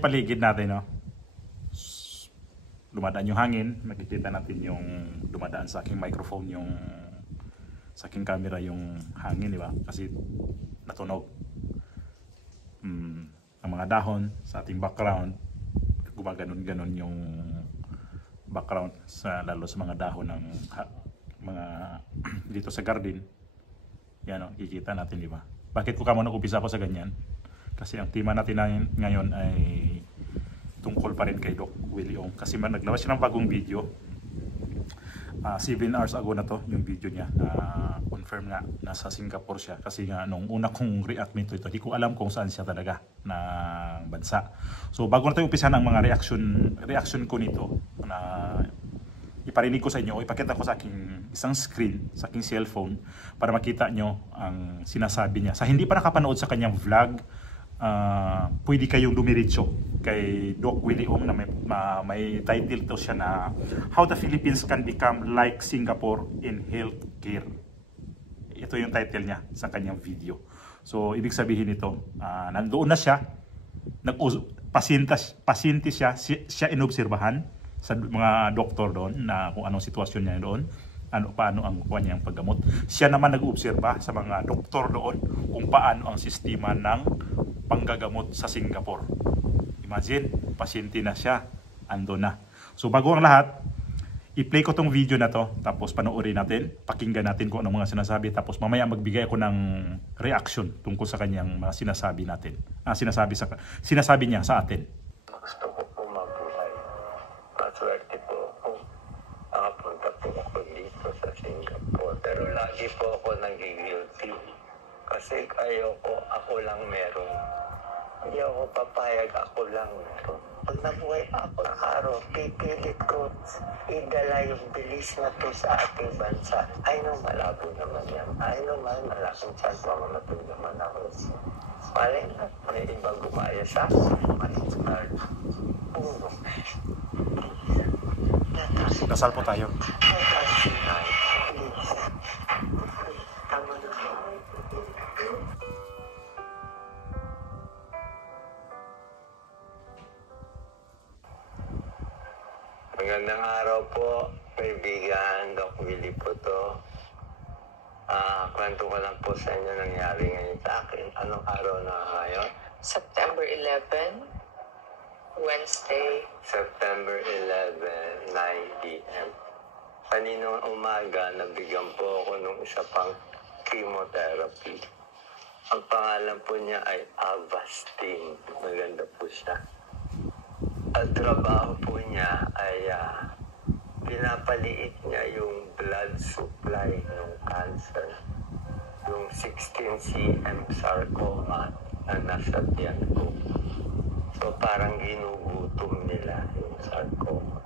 yung paligid natin, no? Dumadaan yung hangin, makikita natin yung dumadaan sa aking microphone, yung sa aking camera yung hangin, di ba? Kasi natunog. Ang mga dahon sa ating background, gumaganon-ganon yung background sa lalo sa mga dahon ng mga dito sa garden. Yan, no? Kikita natin, di ba? Bakit ko kamo nag-umpisa ako sa ganyan? Kasi ang tema natin ngayon ay tungkol pa rin kay Doc Willie Ong. Kasi naglabas siya ng bagong video. 7 hours ago na to yung video niya. Confirm nga nasa Singapore siya. Kasi nga nung una kong react nito ito, di ko alam kung saan siya talaga na bansa. So bago na tayo umpisa ng mga reaction ko nito, na iparinig ko sa inyo o ipakita ko sa aking isang screen, sa aking cellphone, para makita nyo ang sinasabi niya. Sa hindi pa nakapanood sa kanyang vlog, pwede kayong dumiretso kay Doc Willie Ong na may title to siya na How the Philippines Can Become Like Singapore in Healthcare. Ito yung title niya sa kanyang video. So ibig sabihin nito, nandoon na siya, pasyente siya inobserbahan sa mga doktor doon na kung anong sitwasyon niya doon, paano ang kanyang paggamot. Siya naman nag-oobserba sa mga doktor doon kung paano ang sistema ng panggagamot sa Singapore. Imagine, pasyente na siya, ando na. So bago ang lahat, i-play ko tong video na to, tapos panoorin natin, pakinggan natin kung anong mga sinasabi, tapos mamaya magbigay ako ng reaction tungkol sa kanyang mga sinasabi natin. Sinasabi niya sa atin. Gusto ko po mabuhay. Maswerte po kung nakapunta po ako dito sa Singapore. Pero lagi po ako nagigilty. Kasi ayoko ako lang meron. Hindi ako papayag ako lang meron. Pag nabuhay pa ako ng araw, pipilit ko idala yung bilis na to sa ating bansa. I know malabo naman yan. I know malaking chance mamamatay naman ako. Malay na, may ibang gumaya sa akin. Puno. Dasal po tayo. Magandang araw po, kaibigan. Doc Willie po to. Kwento ko lang po sa inyo nangyari ngayon sa akin. Anong araw na ngayon? September 11, Wednesday. September 11, 9 p.m. Kaninang umaga, nabigyan po ako ng isa pang chemotherapy. Ang pangalan po niya ay Avastin. Maganda po siya. Ang trabaho po niya ay pinapaliit niya yung blood supply ng cancer. Yung 16 cm sarcoma na nasa tiyan ko. So parang ginugutom nila yung sarcoma.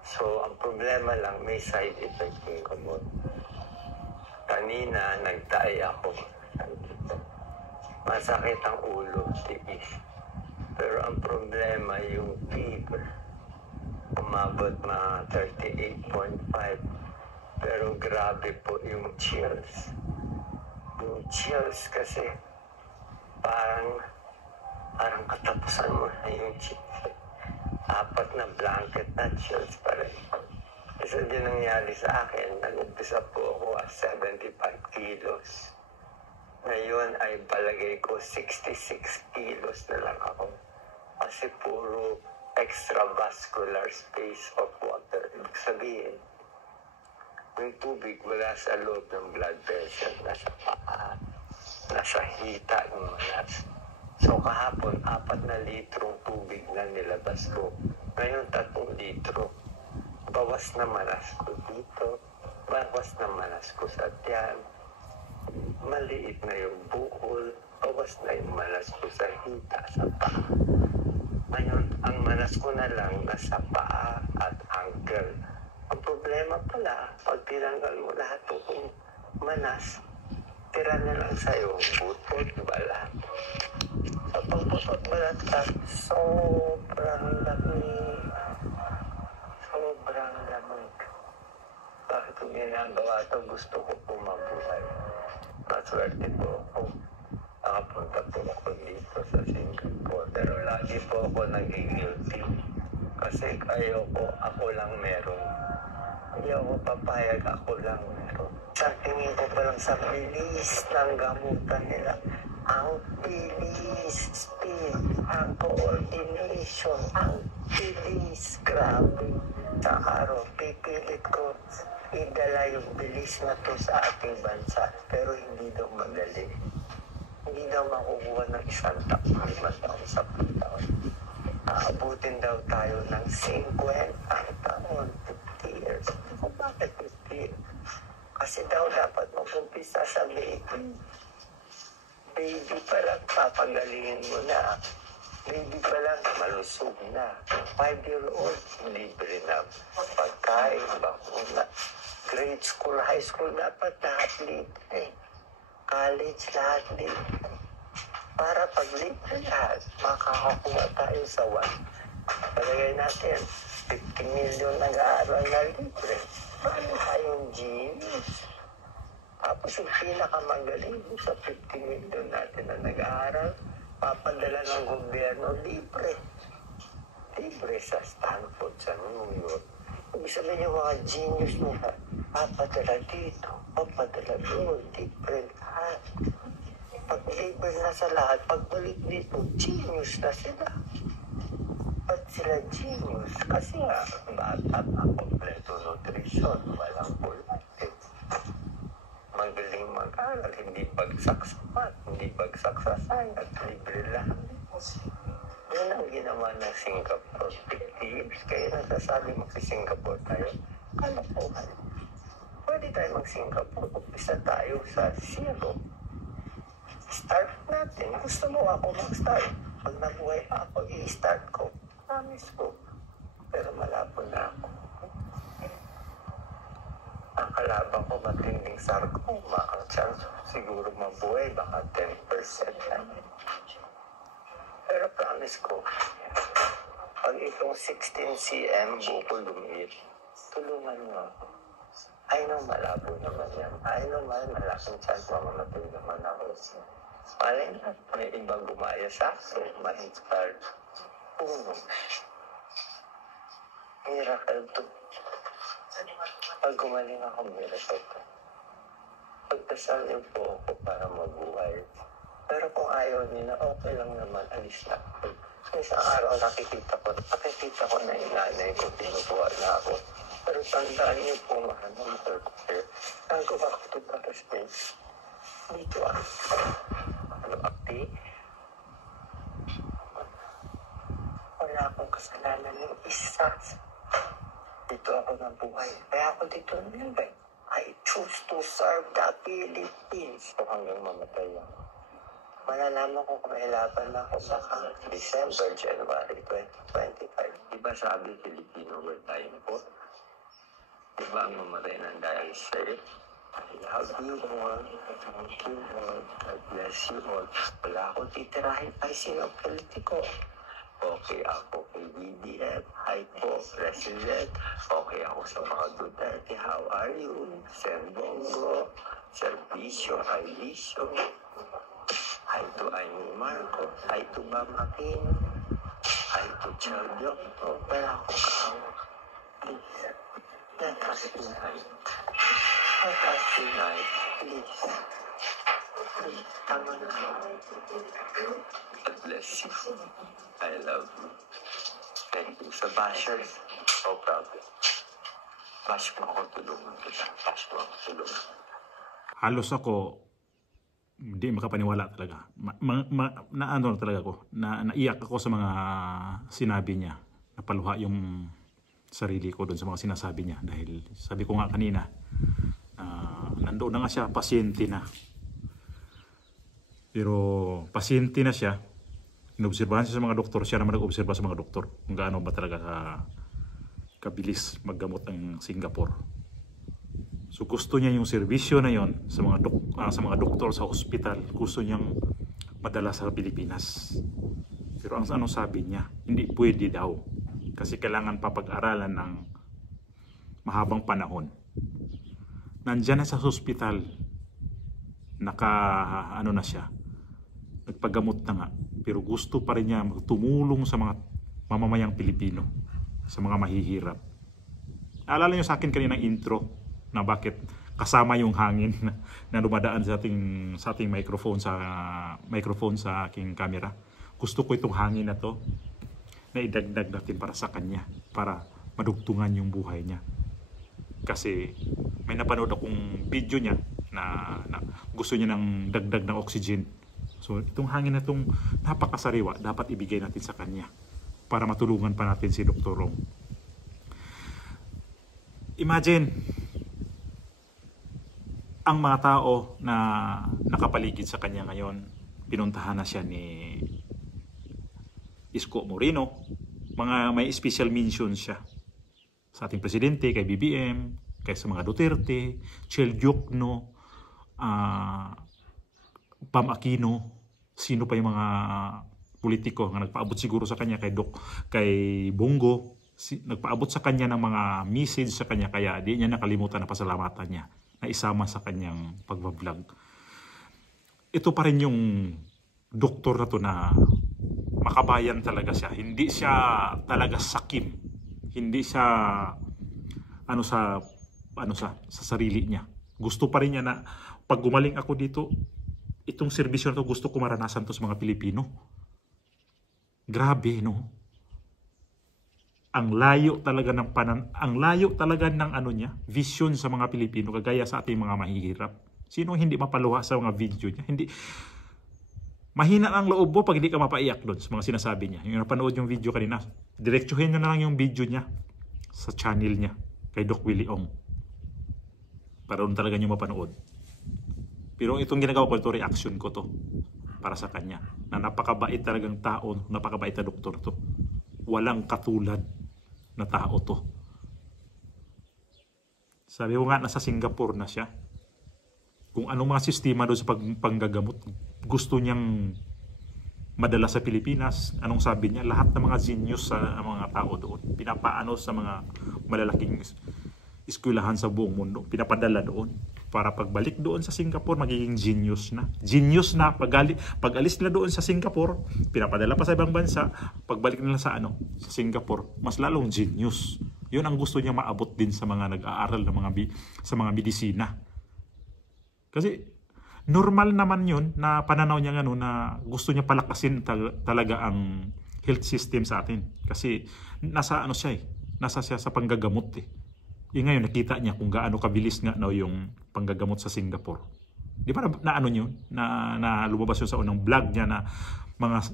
So ang problema lang, may side effect yung gamot. Kanina nagtae ako. Masakit ang ulo, tiis. Pero ang problema yung fever. Umabot mga 38.5. Pero grabe po yung chills. Yung chills kasi parang katapusan mo na yung chills. 4 na blanket na chills pa rin. Isa din nangyari sa akin, nag-umpisa po ako at 75 kilos. Ngayon ay palagay ko 66 kilos na lang ako. Kasi puro extravascular space of water. Ibig sabihin, yung tubig wala sa loob ng blood vessel, nasa paa, nasa hita ng manas. So kahapon, 4 na litrong tubig na nilabas ko. Ngayon, 3 litro. Bawas na manas ko dito, bawas na manas ko sa tiyan. Maliit na yung bukol, bawas na yung manas ko sa hita, sa paa. Ngayon, ang manas ko na lang nasa paa at ankle. Ang problema pala, pag tinanggal mo lahat ng manas, tira na lang sa'yo butot, balat. Sa pagbutot balat ka, sobrang lamig. Sobrang lamig. Bakit kung ginagawa ito, gusto ko po mabuhay. Maswerte po ako. Nakapunta po ako dito sa Singapore. Pero lagi po ako nag-guilty. Kasi ayoko, ako lang meron. Hindi ako papayag, ako lang meron. Sa tingin ko pa lang sa bilis ng gamutan nila. Ang bilis, speed, ang coordination, ang bilis, grabe. Sa araw, pipilit ko idala yung bilis na to sa ating bansa. Pero hindi daw madali. Hindi daw makukuha ng 1 taon, 5 taon, 10 taon. Aabutin daw tayo ng 50 taon, 50 years. Kung bakit 50 years? Kasi daw dapat mag-umpisa sa baby. Baby pa lang, papagalingin mo na. Baby pa lang, malusog na. 5-year-old, libre na. Pagkain, bakuna. Grade school, high school, dapat lahat libre. College, lahat libre. Para pag libre lahat, makakakuha tayo sa 1. Palagay natin, 50 million nag-aaral na libre. Paano tayong genius? Tapos yung pinakamagaling sa 50 million natin na nag-aaral, papadala ng gobyerno libre. Libre sa Stanford, sa New York. Ibig sabihin yung mga genius nila, papadala dito, papadala doon, libre lahat. Pag libre na sa lahat, pagbalik dito, genius na sila. Ba't sila genius? Kasi nga, bata na kompleto nutrition, walang bulate. Magaling mag-aral, hindi bagsak sa math, hindi bagsak sa science, libre lang. Yun ang ginawa ng Singapore. 50 years, kaya nasasabi mo si Singapore tayo, kalokohan. Pwede tayo mag-Singapore, umpisa tayo sa 0. Start natin. Gusto mo ako mag-start. Pag nabuhay ako, i-start ko. Promise ko. Pero malabo na ako. Ang kalaban ko matinding sarcoma. Ang chance siguro mabuhay baka 10% lang. Pero promise ko, pag itong 16 cm buko lumiit, tulungan mo ako. I know malabo naman yan. I know malaking chance mamamatay naman ako. Malay na, may ibang gumaya sa akin, ma-inspired. Miracle to. Pag gumaling ako, miracle to. Pagdasal niyo po ako para mabuhay. Pero kung ayaw nila, okay lang naman, alis na ako. Isang araw nakikita ko na yung nanay ko, pinubuha na ako. Pero tandaan niyo po, mahal na mother, ang gawa ko ito para sa dito akti. Wala akong kasalanan ng isa. Dito ako nabuhay. Kaya ako dito nilibay. I choose to serve the Philippines. So hanggang mamatay ako. Malalaman ko kung ilaban na ako sa December, January 2025. Diba sabi Filipino were dying for? Diba ang mamatay ng dahil sa'yo? I love you all. Thank you all. God bless you all. Wala akong titirahin ay sino politiko. Okay ako kay BDF. Hi po, President. Okay ako sa mga Duterte. How are you? Sen Bongo. Servisyo, Alicio. Hi to Amy Marco. Hi to Bam Aquino. Hi to Chaldio. Pero ako kaawa. Please. Let us unite. Let us unite. Please. Please. Tama na. God bless you. I love you. Thank you. Sa bashers, no problem. Bash mo ako, tulungan kita. Bash mo ako, tulungan. Halos ako, hindi makapaniwala talaga. Naano talaga ako. Naiyak ako sa mga sinabi niya. Napaluha yung sarili ko doon sa mga sinasabi niya. Dahil sabi ko nga kanina, nandoon na nga siya, pasyente na. Pero pasyente na siya. Inobserbahan siya sa mga doktor. Siya naman nag-obserba sa mga doktor kung gaano ba talaga kabilis maggamot ng Singapore. So gusto niya yung serbisyo na yon sa mga doktor sa hospital. Gusto niyang madala sa Pilipinas. Pero ang ano sabi niya, hindi pwede daw. Kasi kailangan papag-aralan ng mahabang panahon. Nandiyan na sa hospital, nagpagamot na nga. pero gusto pa rin niya tumulong sa mga mamamayang Pilipino, sa mga mahihirap. Alala niyo sa akin kanina intro na bakit kasama yung hangin na dumadaan sa ating microphone sa aking camera. Gusto ko itong hangin na to na idagdag natin para sa kanya, para madugtungan yung buhay niya. Kasi may napanood akong video niya na gusto niya ng dagdag ng oxygen. So itong hangin na itong napakasariwa, dapat ibigay natin sa kanya para matulungan pa natin si Dr. Ong. Imagine, ang mga tao na nakapaligid sa kanya ngayon, pinuntahan na siya ni Isko Moreno, may special mention siya sa ating presidente, kay BBM, kay sa mga Duterte, Chel Diokno, Pam Aquino, sino pa yung mga politiko na nagpaabot siguro sa kanya, kay Bongo, nagpaabot sa kanya ng mga message sa kanya, kaya di niya nakalimutan na pasalamatan niya na isama sa kanyang pagbablog. Ito pa rin yung doktor na to na makabayan talaga siya. Hindi siya talaga sakim. Hindi siya sa sarili niya. Gusto pa rin niya na pag gumaling ako dito, itong serbisyo na to gusto ko maranasan to sa mga Pilipino. Grabe, no? Ang layo talaga ng vision sa mga Pilipino, kagaya sa ating mga mahihirap. Sino hindi mapaluha sa mga video niya? Hindi mahina ang loob mo pag hindi ka mapaiyak doon sa mga sinasabi niya. Yung napanood yung video kanina, diretsuhin nyo na lang yung video niya sa channel niya kay Doc Willie Ong. Para doon talaga nyo mapanood. Pero itong ginagawa ko, ito reaction ko to para sa kanya. Na napakabait talagang tao, napakabait na doktor to. Walang katulad na tao to. Sabi ko nga, nasa Singapore na siya. Kung anong mga sistema doon sa panggagamot, gusto niyang madala sa Pilipinas. Anong sabi niya? Lahat ng mga genius sa mga tao doon, pinapaano sa mga malalaking eskwelahan sa buong mundo, pinapadala doon. Para pagbalik doon sa Singapore, magiging genius na. Genius na. Pag alis nila doon sa Singapore, pinapadala pa sa ibang bansa, pagbalik nila sa Singapore, mas lalong genius. Yun ang gusto niya maabot din sa mga nag-aaral sa mga medisina. Kasi normal naman yun na pananaw niya na gusto niya palakasin talaga ang health system sa atin. Kasi nasa siya sa panggagamot eh. Ngayon nakita niya kung gaano kabilis nga yung panggagamot sa Singapore. Di ba na lumabas yun sa unang vlog niya na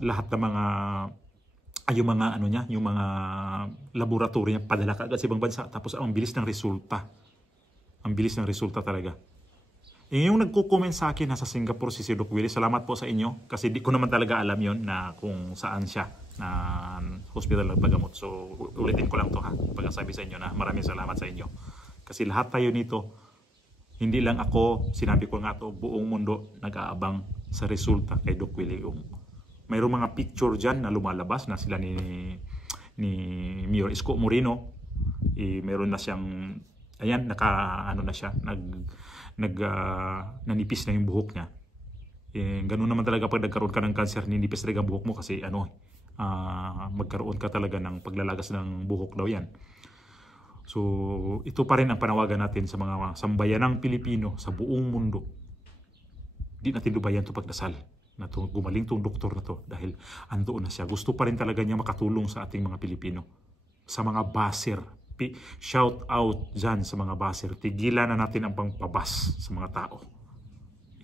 lahat ng mga yung mga laboratory niya padala kaagad sa ibang bansa, tapos ang bilis ng resulta. Ang bilis ng resulta talaga. Yung nagko-comment sa akin nasa Singapore si Doc Willie, salamat po sa inyo kasi di ko naman talaga alam yon na kung saan siya na hospital nagpagamot. So ulitin ko lang to pagkasabi sa inyo na maraming salamat sa inyo. Kasi lahat tayo nito, hindi lang ako, sinabi ko nga to, buong mundo nag-aabang sa resulta kay Doc Willie Ong. Mayroong mga picture dyan na lumalabas na sila ni Mayor Isko Moreno. Mayroon na siyang, ayan, na siya, nanipis na yung buhok niya. Ganun naman talaga pag nagkaroon ka ng cancer, ninipis talaga ang buhok mo kasi magkaroon ka talaga ng paglalagas ng buhok daw yan. So ito pa rin ang panawagan natin sa mga sambayanang Pilipino sa buong mundo. Di natin lubayan ito pagdasal na gumaling tong doktor na to dahil andoon na siya. Gusto pa rin talaga niya makatulong sa ating mga Pilipino. Sa mga baser, shout out dyan sa mga baser. Tigilan na natin ang pangpabas sa mga tao.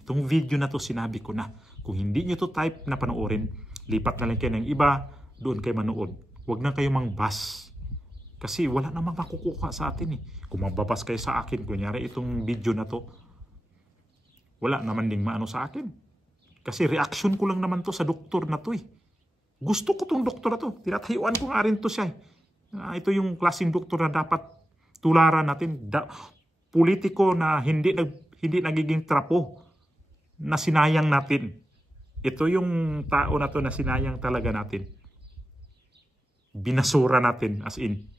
Itong video na to sinabi ko na. Kung hindi nyo to type na panoorin, lipat na lang kayo ng iba, doon kayo manood. Huwag na kayo mangbas. Kasi wala namang makukuha sa atin eh. Kung mababas kayo sa akin, kunyari itong video na to, wala naman ding maano sa akin. Kasi reaction ko lang naman to sa doktor na to eh. Gusto ko tong doktor na to. Tinatayuan ko nga rin to siya eh. Ito yung klaseng doktor na dapat tularan natin. Politiko na hindi nagiging trapo na sinayang natin. Ito yung tao na to na sinayang talaga natin. Binasura natin as in.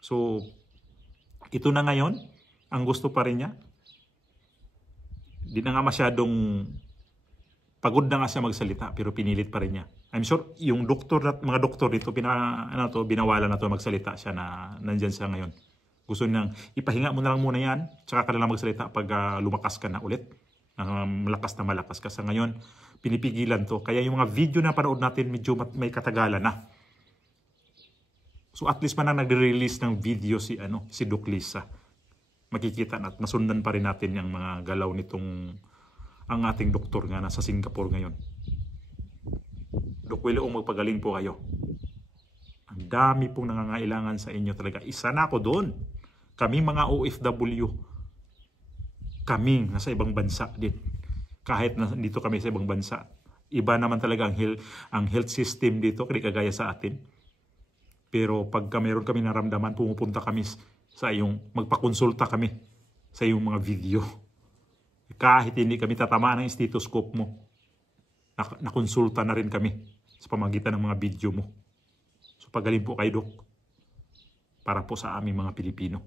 So, ito na ngayon, ang gusto pa rin niya. Di na nga masyadong Pagod na nga siya magsalita pero pinilit pa rin niya. I'm sure yung mga doktor dito binawalan na to magsalita siya na nandiyan siya ngayon. Gusto nang ipahinga mo na lang muna yan, tsaka ka na lang magsalita pag lumakas ka na ulit. Malakas ka sa ngayon. Pinipigilan to. Kaya yung mga video na panood natin medyo may katagalan na. So at least man na nagre-release ng video si Doc Lisa. Makikita at masundan pa rin natin yung mga galaw nitong ang ating doktor nga nasa Singapore ngayon. Doc Willie, magpagaling po kayo. Ang dami pong nangangailangan sa inyo talaga. Isa na ako doon. Kami mga OFW. Kami nasa ibang bansa din. Kahit dito kami sa ibang bansa. Iba naman talaga ang health system dito, kagaya sa atin. Pero pagka meron kami naramdaman, pumupunta kami sa magpakonsulta kami sa iyong mga video. Kahit hindi kami tatamaan ng stethoscope mo, nakonsulta na rin kami sa pamagitan ng mga video mo. So pagaling po kayo, Dok. Para po sa aming mga Pilipino.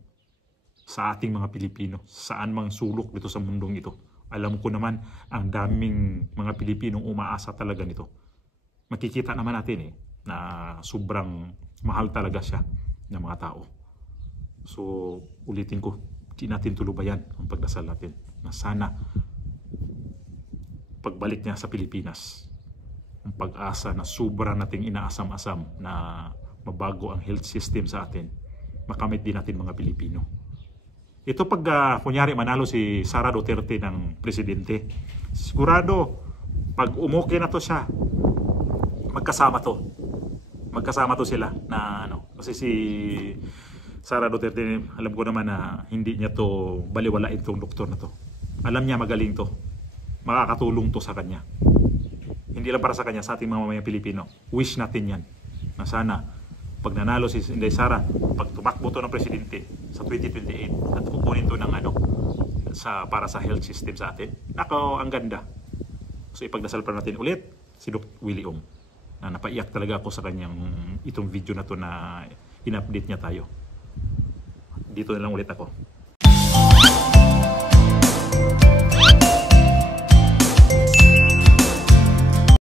Sa ating mga Pilipino. Saan mang sulok dito sa mundong ito. Alam ko naman, ang daming mga Pilipinong umaasa talaga nito. Makikita naman natin na sobrang mahal talaga siya ng mga tao. So, ulitin ko, di natin tulubayan ang pagdasal natin na sana pagbalik niya sa Pilipinas, ang pag-asa na sobra nating inaasam-asam na mabago ang health system sa atin, makamit din natin mga Pilipino. Ito pag kunyari manalo si Sara Duterte ng presidente, sigurado pag umuki na to siya, magkasama to sila na kasi si Sara Duterte, alam ko naman na hindi niya to baliwalain tong doktor na to. Alam niya magaling to. Makakatulong to sa kanya. Hindi lang para sa kanya, sa ating mga mamayang Pilipino. Wish natin yan. Na sana, pag nanalo si Inday Sara, pag tumakbo to ng presidente sa 2028 at kukunin to ng para sa health system sa atin. Nako, ang ganda. So ipagdasal pa natin ulit si Doc Willie Ong. Na napaiyak talaga ako sa kanyang itong video na to na in-update niya tayo. Dito na lang ulit ako.